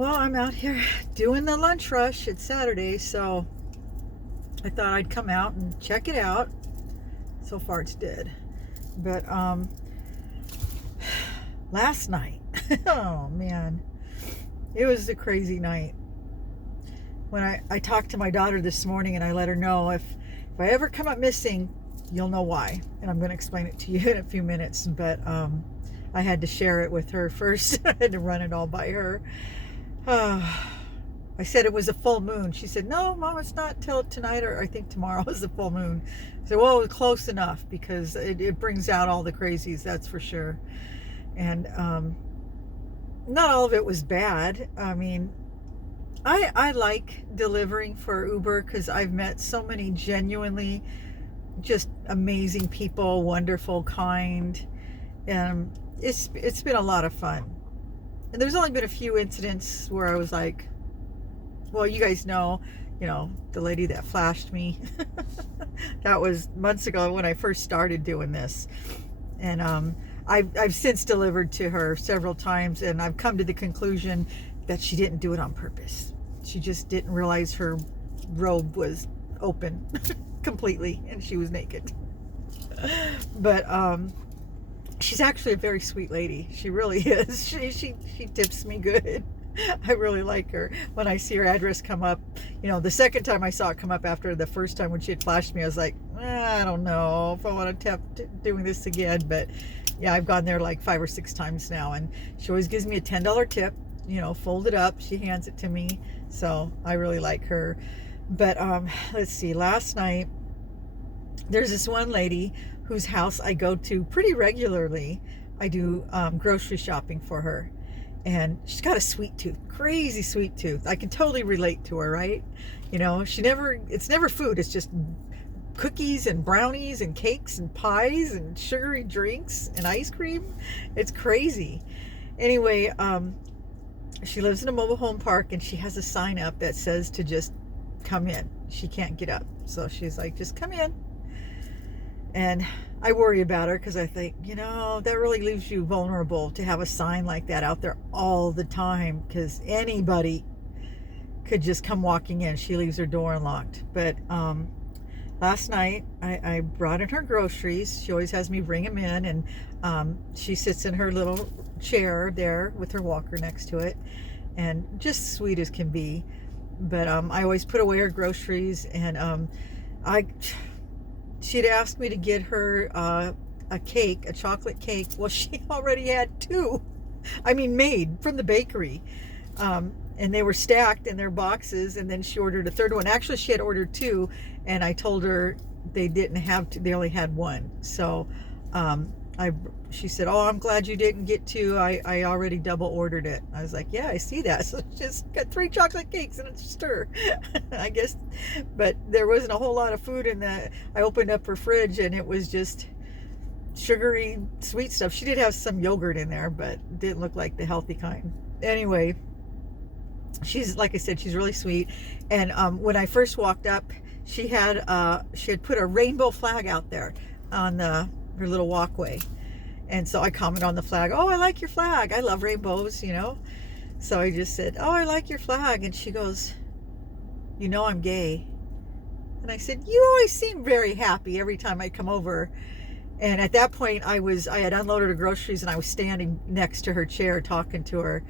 Well, I'm out here doing the lunch rush. It's Saturday, so I thought I'd come out and check it out. So far it's dead. But last night, oh man, it was a crazy night. When I talked to my daughter this morning and I let her know if I ever come up missing, you'll know why. And I'm going to explain it to you in a few minutes. But I had to share it with her first. I had to run it all by her. I said it was a full moon. She said, no, Mom, it's not till tonight, or I think tomorrow is the full moon. I said, well, it was close enough because it brings out all the crazies, that's for sure. And not all of it was bad. I mean, I like delivering for Uber because I've met so many genuinely just amazing people, wonderful, kind. And it's been a lot of fun. And there's only been a few incidents where I was like, well, you guys know, the lady that flashed me. That was months ago when I first started doing this. And I've since delivered to her several times, and I've come to the conclusion that she didn't do it on purpose. She just didn't realize her robe was open completely and she was naked. But she's actually a very sweet lady. She really is. She tips me good. I really like her. When I see her address come up, the second time I saw it come up after the first time when she had flashed me, I was like, I don't know if I want to attempt doing this again. But yeah, I've gone there like 5 or 6 times now, and she always gives me a $10 tip, folded up. She hands it to me. So I really like her. But let's see, last night, there's this one lady whose house I go to pretty regularly. I do grocery shopping for her. And she's got a sweet tooth, crazy sweet tooth. I can totally relate to her, right? It's never food. It's just cookies and brownies and cakes and pies and sugary drinks and ice cream. It's crazy. Anyway, she lives in a mobile home park, and she has a sign up that says to just come in. She can't get up. So she's like, just come in. And I worry about her because I think, that really leaves you vulnerable to have a sign like that out there all the time, because anybody could just come walking in. She leaves her door unlocked. But last night I brought in her groceries. She always has me bring them in, and she sits in her little chair there with her walker next to it, and just sweet as can be. But I always put away her groceries, and she'd asked me to get her a cake, a chocolate cake. Well, she already had 2. I mean, made from the bakery. And they were stacked in their boxes, and then she ordered a third one. Actually, she had ordered 2, and I told her they didn't have to, they only had 1. So she said, oh, I'm glad you didn't get 2. I already double ordered it. I was like, yeah, I see that. So she just got 3 chocolate cakes and a stir, I guess. But there wasn't a whole lot of food in that. I opened up her fridge, and it was just sugary, sweet stuff. She did have some yogurt in there, but didn't look like the healthy kind. Anyway, she's, like I said, she's really sweet. And when I first walked up, she had put a rainbow flag out there on her little walkway. And so I commented on the flag. Oh, I like your flag. I love rainbows, So I just said, oh, I like your flag. And she goes, I'm gay. And I said, you always seem very happy every time I come over. And at that point, I had unloaded her groceries, and I was standing next to her chair talking to her.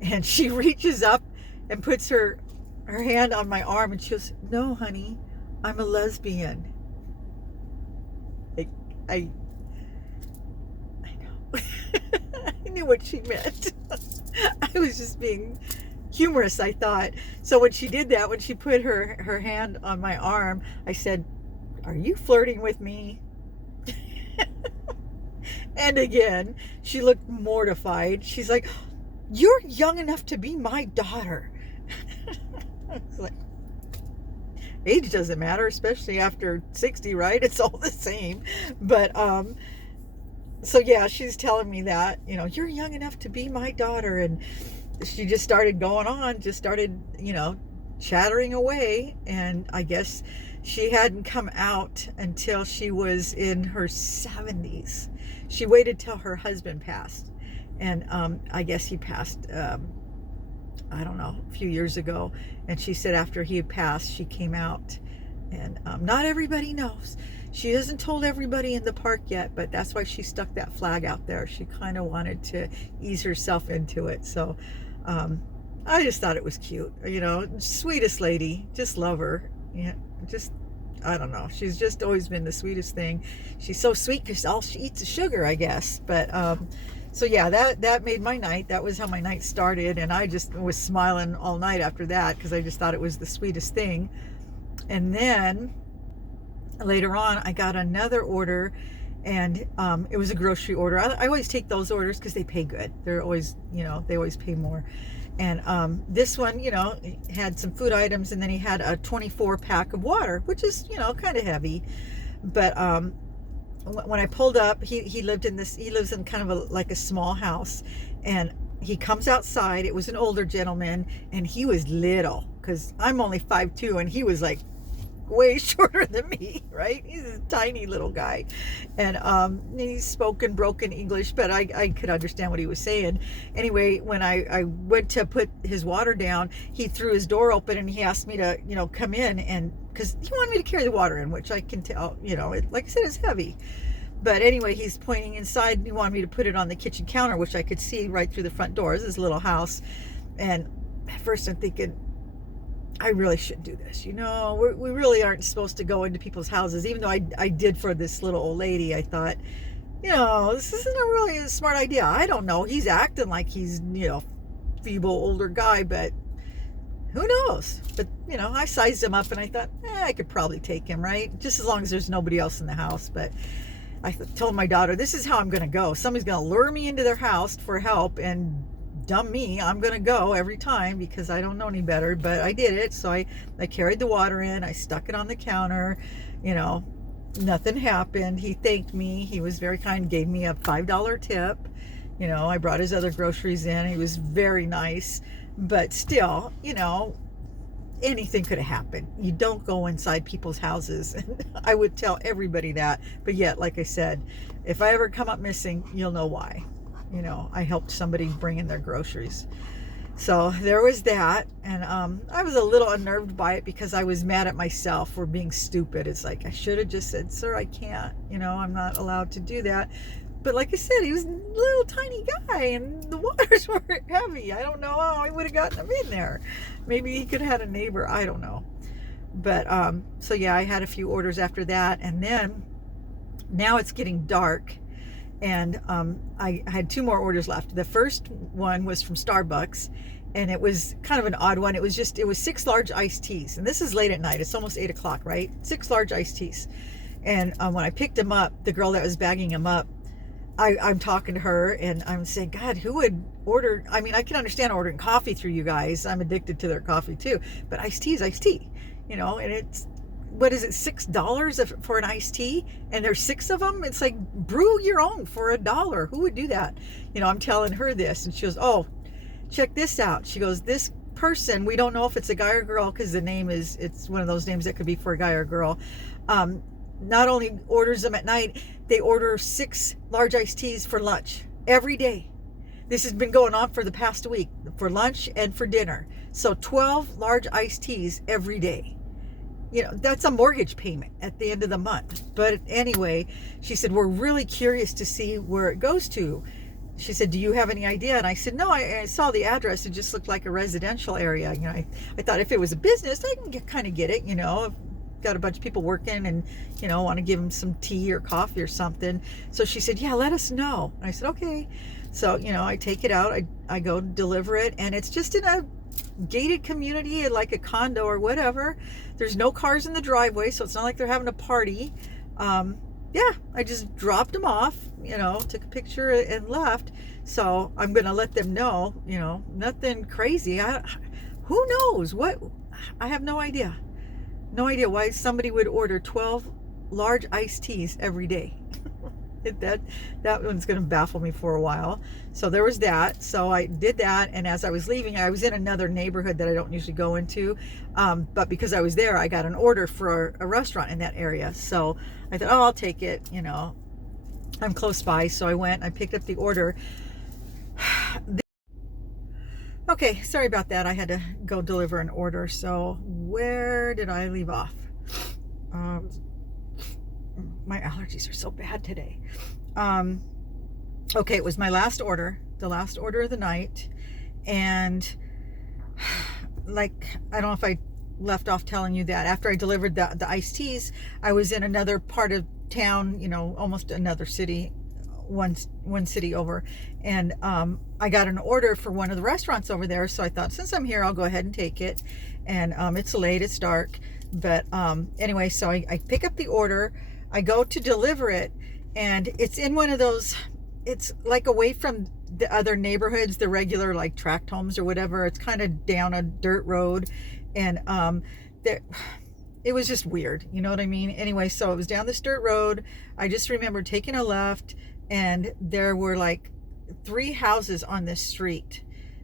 And she reaches up and puts her hand on my arm, and she goes, no, honey, I'm a lesbian. I know. I knew what she meant. I was just being humorous, I thought. So when she did that, when she put her hand on my arm, I said, are you flirting with me? And again, she looked mortified. She's like, you're young enough to be my daughter. I was like, age doesn't matter, especially after 60, right? It's all the same. But so yeah, she's telling me that, you're young enough to be my daughter. And she just started going on, chattering away. And I guess she hadn't come out until she was in her 70s. She waited till her husband passed. And I guess he passed I don't know, a few years ago. And she said after he had passed, she came out. And not everybody knows. She hasn't told everybody in the park yet, but that's why she stuck that flag out there. She kind of wanted to ease herself into it. So I just thought it was cute. You know, sweetest lady. Just love her. Yeah, just, I don't know. She's just always been the sweetest thing. She's so sweet because all she eats is sugar, I guess. But so yeah, that made my night. That was how my night started. And I just was smiling all night after that because I just thought it was the sweetest thing. And then later on, I got another order, and it was a grocery order. I always take those orders because they pay good. They're always, you know, they always pay more. And this one, you know, had some food items, and then he had a 24 pack of water, which is, you know, kind of heavy. But when I pulled up, he lives in kind of like a small house, and he comes outside. It was an older gentleman, and he was little because I'm only 5'2", and he was like way shorter than me, right? He's a tiny little guy. And he spoke in broken English, but I could understand what he was saying. Anyway, when I went to put his water down, he threw his door open and he asked me to, you know, come in, and because he wanted me to carry the water in, which I can tell, you know, like I said, it's heavy. But anyway, he's pointing inside and he wanted me to put it on the kitchen counter, which I could see right through the front door. This is a little house. And at first I'm thinking, I really shouldn't do this. You know, we really aren't supposed to go into people's houses, even though I did for this little old lady. I thought, you know, this isn't a really a smart idea. I don't know. He's acting like he's, you know, feeble older guy, but who knows? But, you know, I sized him up and I thought, I could probably take him, right? Just as long as there's nobody else in the house. But I told my daughter, this is how I'm going to go. Somebody's going to lure me into their house for help, and dumb me, I'm gonna go every time because I don't know any better. But I did it. So I carried the water in, I stuck it on the counter, you know, nothing happened. He thanked me. He was very kind, gave me a $5 tip. You know, I brought his other groceries in. He was very nice. But still, you know, anything could have happened. You don't go inside people's houses. And I would tell everybody that. But yet, like I said, if I ever come up missing, you'll know why. You know, I helped somebody bring in their groceries. So there was that. And I was a little unnerved by it because I was mad at myself for being stupid. It's like, I should have just said, sir, I can't, you know, I'm not allowed to do that. But like I said, he was a little tiny guy and the waters were heavy. I don't know how I would have gotten him in there. Maybe he could have had a neighbor. I don't know. But so yeah, I had a few orders after that. And then now it's getting dark. And I had 2 more orders left. The first one was from Starbucks, and it was kind of an odd one. It was 6 large iced teas. And this is late at night. It's almost 8 o'clock, right? 6 large iced teas. And when I picked them up, the girl that was bagging them up, I'm talking to her and I'm saying, God, who would order? I mean, I can understand ordering coffee through you guys. I'm addicted to their coffee too. But iced tea is iced tea, you know, and it's, what is it, $6 for an iced tea, and there's 6 of them. It's like, brew your own for $1. Who would do that? You know, I'm telling her this, and she goes, oh, check this out. She goes, this person, we don't know if it's a guy or girl because the name is, it's one of those names that could be for a guy or girl. Not only orders them at night, they order 6 large iced teas for lunch every day. This has been going on for the past week, for lunch and for dinner. So 12 large iced teas every day. You know, that's a mortgage payment at the end of the month. But anyway, she said, we're really curious to see where it goes to. She said, do you have any idea? And I said, no, I saw the address. It just looked like a residential area. You know, I thought if it was a business, I can kind of get it, you know, got a bunch of people working and, you know, want to give them some tea or coffee or something. So she said, yeah, let us know. And I said, okay. So, you know, I take it out, I go deliver it, and it's just in a gated community, like a condo or whatever. There's no cars in the driveway, so it's not like they're having a party. Yeah, I just dropped them off, you know, took a picture and left. So I'm going to let them know, you know, nothing crazy. Who knows what? I have no idea. No idea why somebody would order 12 large iced teas every day. That one's going to baffle me for a while. So there was that. So I did that, and as I was leaving, I was in another neighborhood that I don't usually go into, but because I was there, I got an order for a restaurant in that area. So I thought, oh, I'll take it, you know, I'm close by. So I went, I picked up the order. Okay, sorry about that. I had to go deliver an order. So where did I leave off? Um, my allergies are so bad today. Um, okay, it was my last order, the last order of the night. And like, I don't know if I left off telling you that after I delivered the iced teas, I was in another part of town, almost another city, one city over, and I got an order for one of the restaurants over there. So I thought, since I'm here, I'll go ahead and take it. And it's late, it's dark, but anyway, so I pick up the order, I go to deliver it, and it's in one of those, it's like away from the other neighborhoods, the regular like tract homes or whatever. It's kind of down a dirt road, and there, it was just weird, you know what I mean? Anyway, so it was down this dirt road. I just remember taking a left, and there were like 3 houses on this street.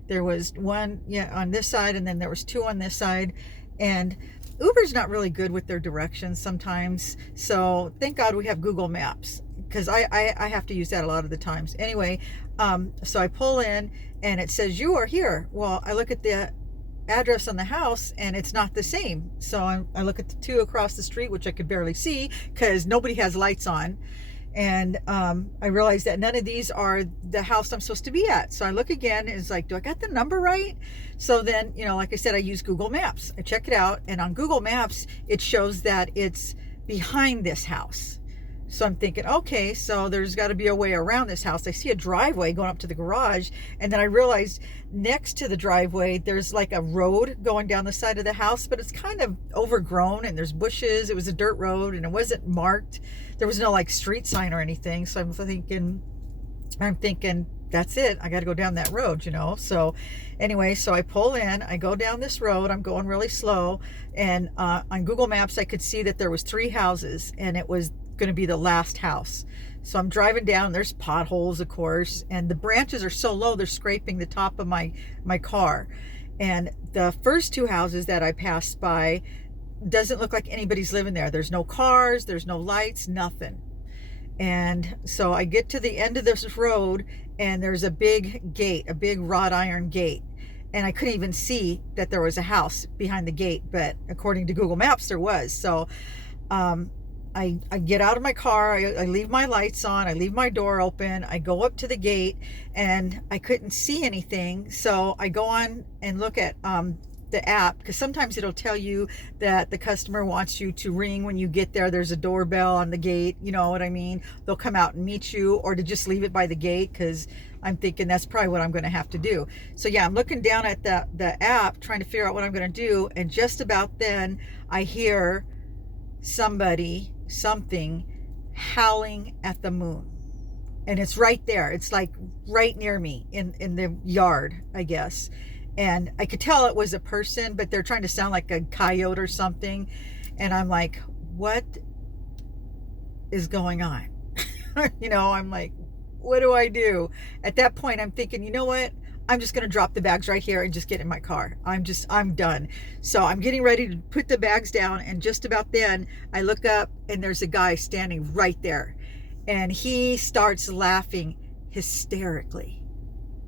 There was one, on this side, and then there was 2 on this side. And Uber's not really good with their directions sometimes, so thank God we have Google Maps, because I have to use that a lot of the times. Anyway, so I pull in, and it says, "You are here." Well, I look at the address on the house, and it's not the same. So I look at the 2 across the street, which I could barely see because nobody has lights on. And I realized that none of these are the house I'm supposed to be at. So I look again, and it's like, do I got the number right? So then, like I said, I use Google Maps. I check it out, and on Google Maps, it shows that it's behind this house. So I'm thinking, okay, so there's got to be a way around this house. I see a driveway going up to the garage, and then I realized next to the driveway, there's like a road going down the side of the house, but it's kind of overgrown, and there's bushes. It was a dirt road, and it wasn't marked. There was no like street sign or anything. So I'm thinking, that's it. I got to go down that road, So anyway, so I pull in, I go down this road. I'm going really slow, and on Google Maps, I could see that there was 3 houses, and it was going to be the last house. So I'm driving down, there's potholes, of course, and the branches are so low they're scraping the top of my car. And the first 2 houses that I passed by doesn't look like anybody's living there. There's no cars, there's no lights, nothing. And so I get to the end of this road, and there's a big gate, a big wrought iron gate, and I couldn't even see that there was a house behind the gate, but according to Google Maps there was. So I get out of my car, I leave my lights on, I leave my door open, I go up to the gate, and I couldn't see anything. So I go on and look at the app, because sometimes it'll tell you that the customer wants you to ring when you get there. There's a doorbell on the gate, you know what I mean? They'll come out and meet you, or to just leave it by the gate, because I'm thinking that's probably what I'm going to have to do. So yeah, I'm looking down at the app trying to figure out what I'm going to do, and just about then I hear something howling at the moon. And it's right there. It's like right near me in the yard, I guess. And I could tell it was a person, but they're trying to sound like a coyote or something. And I'm like, what is going on? I'm like, what do I do? At that point, I'm thinking, you know what? I'm just going to drop the bags right here and just get in my car. I'm done. So I'm getting ready to put the bags down. And just about then I look up, and there's a guy standing right there, and he starts laughing hysterically.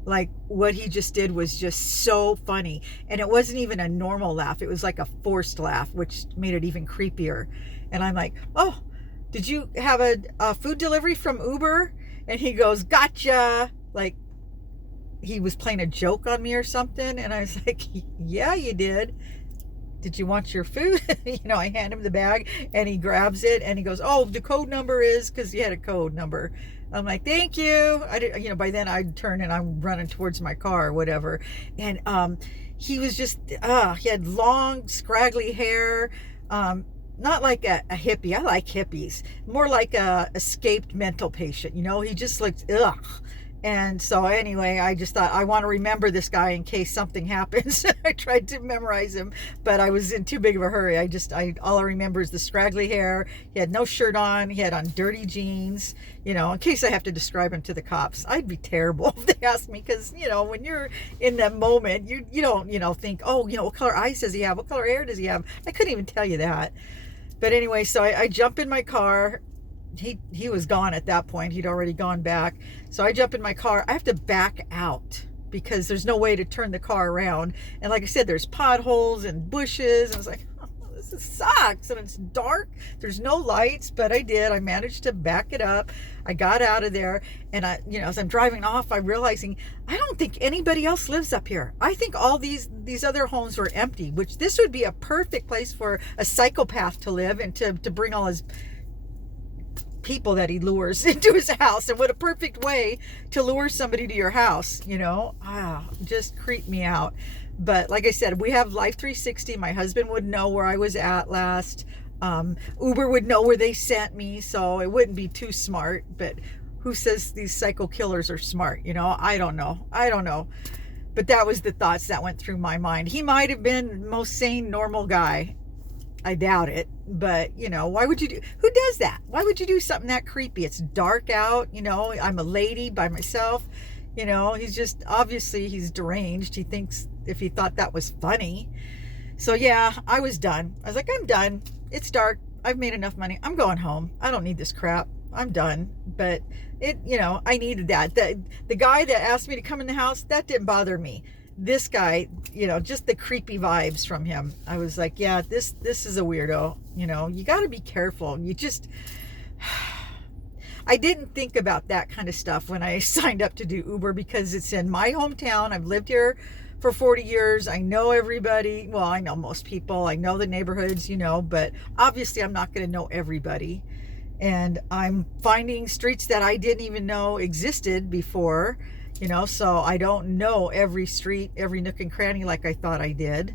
Like what he just did was just so funny. And it wasn't even a normal laugh. It was like a forced laugh, which made it even creepier. And I'm like, oh, did you have a food delivery from Uber? And he goes, gotcha. Like he was playing a joke on me or something. And I was like, yeah, you did. Did you want your food? I hand him the bag, and he grabs it, and he goes, oh, the code number is, because he had a code number. I'm like, thank you. I did, by then I'd turn and I'm running towards my car or whatever. And he was just, he had long, scraggly hair. Not like a hippie. I like hippies. More like a escaped mental patient. He just looked, ugh. And so anyway, I just thought, I want to remember this guy in case something happens. I tried to memorize him, but I was in too big of a hurry. All I remember is the scraggly hair. He had no shirt on. He had on dirty jeans, in case I have to describe him to the cops. I'd be terrible if they asked me, because, when you're in that moment, you don't, think, oh, what color eyes does he have? What color hair does he have? I couldn't even tell you that. But anyway, so I jump in my car. He was gone at that point. He'd already gone back. So I jump in my car. I have to back out because there's no way to turn the car around. And like I said, there's potholes and bushes. And I was like, oh, this sucks. And it's dark. There's no lights, but I did. I managed to back it up. I got out of there. And as I'm driving off, I'm realizing I don't think anybody else lives up here. I think all these other homes were empty, which this would be a perfect place for a psychopath to live and to bring all his people that he lures into his house. And what a perfect way to lure somebody to your house, just creep me out. But like I said, we have Life 360. My husband would know where I was at last. Uber would know where they sent me, so it wouldn't be too smart. But who says these psycho killers are smart? I don't know. But that was the thoughts that went through my mind. He might have been the most sane, normal guy. I doubt it, but why would you who does that? Why would you do something that creepy? It's dark out, I'm a lady by myself, he's just, obviously he's deranged. He thinks, if he thought that was funny. So yeah, I was done. I was like, I'm done. It's dark. I've made enough money. I'm going home. I don't need this crap. I'm done. But I needed that. The guy that asked me to come in the house, that didn't bother me. This guy, just the creepy vibes from him. I was like, yeah, this is a weirdo. You got to be careful. I didn't think about that kind of stuff when I signed up to do Uber, because it's in my hometown. I've lived here for 40 years. I know everybody. Well, I know most people. I know the neighborhoods, but obviously I'm not going to know everybody. And I'm finding streets that I didn't even know existed before. So I don't know every street, every nook and cranny like I thought I did.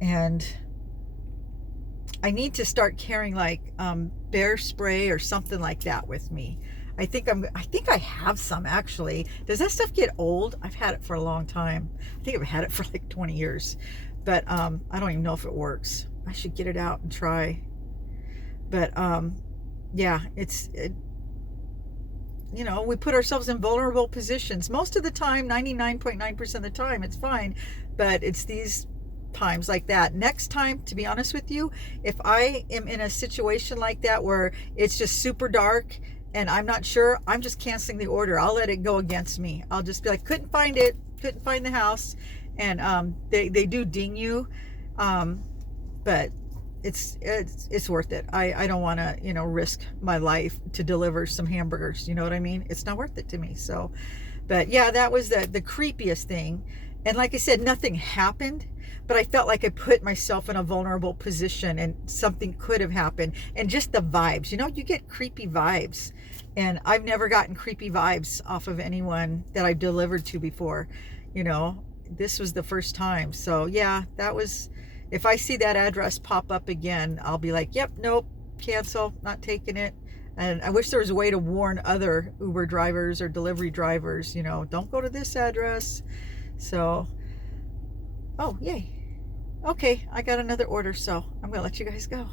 And I need to start carrying like bear spray or something like that with me. I think I have some, actually. Does that stuff get old? I've had it for a long time. I think I've had it for like 20 years. But I don't even know if it works. I should get it out and try. But yeah, we put ourselves in vulnerable positions. Most of the time, 99.9% of the time, it's fine. But it's these times like that. Next time, to be honest with you, if I am in a situation like that where it's just super dark and I'm not sure, I'm just canceling the order. I'll let it go against me. I'll just be like, couldn't find the house. And they do ding you. But it's worth it. I don't want to risk my life to deliver some hamburgers, you know what I mean? It's not worth it to me. So, but yeah, that was the creepiest thing. And like I said, nothing happened, but I felt like I put myself in a vulnerable position and something could have happened. And just the vibes, you get creepy vibes, and I've never gotten creepy vibes off of anyone that I've delivered to before. This was the first time. So yeah, that was. If I see that address pop up again, I'll be like, yep, nope, cancel, not taking it. And I wish there was a way to warn other Uber drivers or delivery drivers, don't go to this address. So, oh, yay. Okay, I got another order, so I'm going to let you guys go.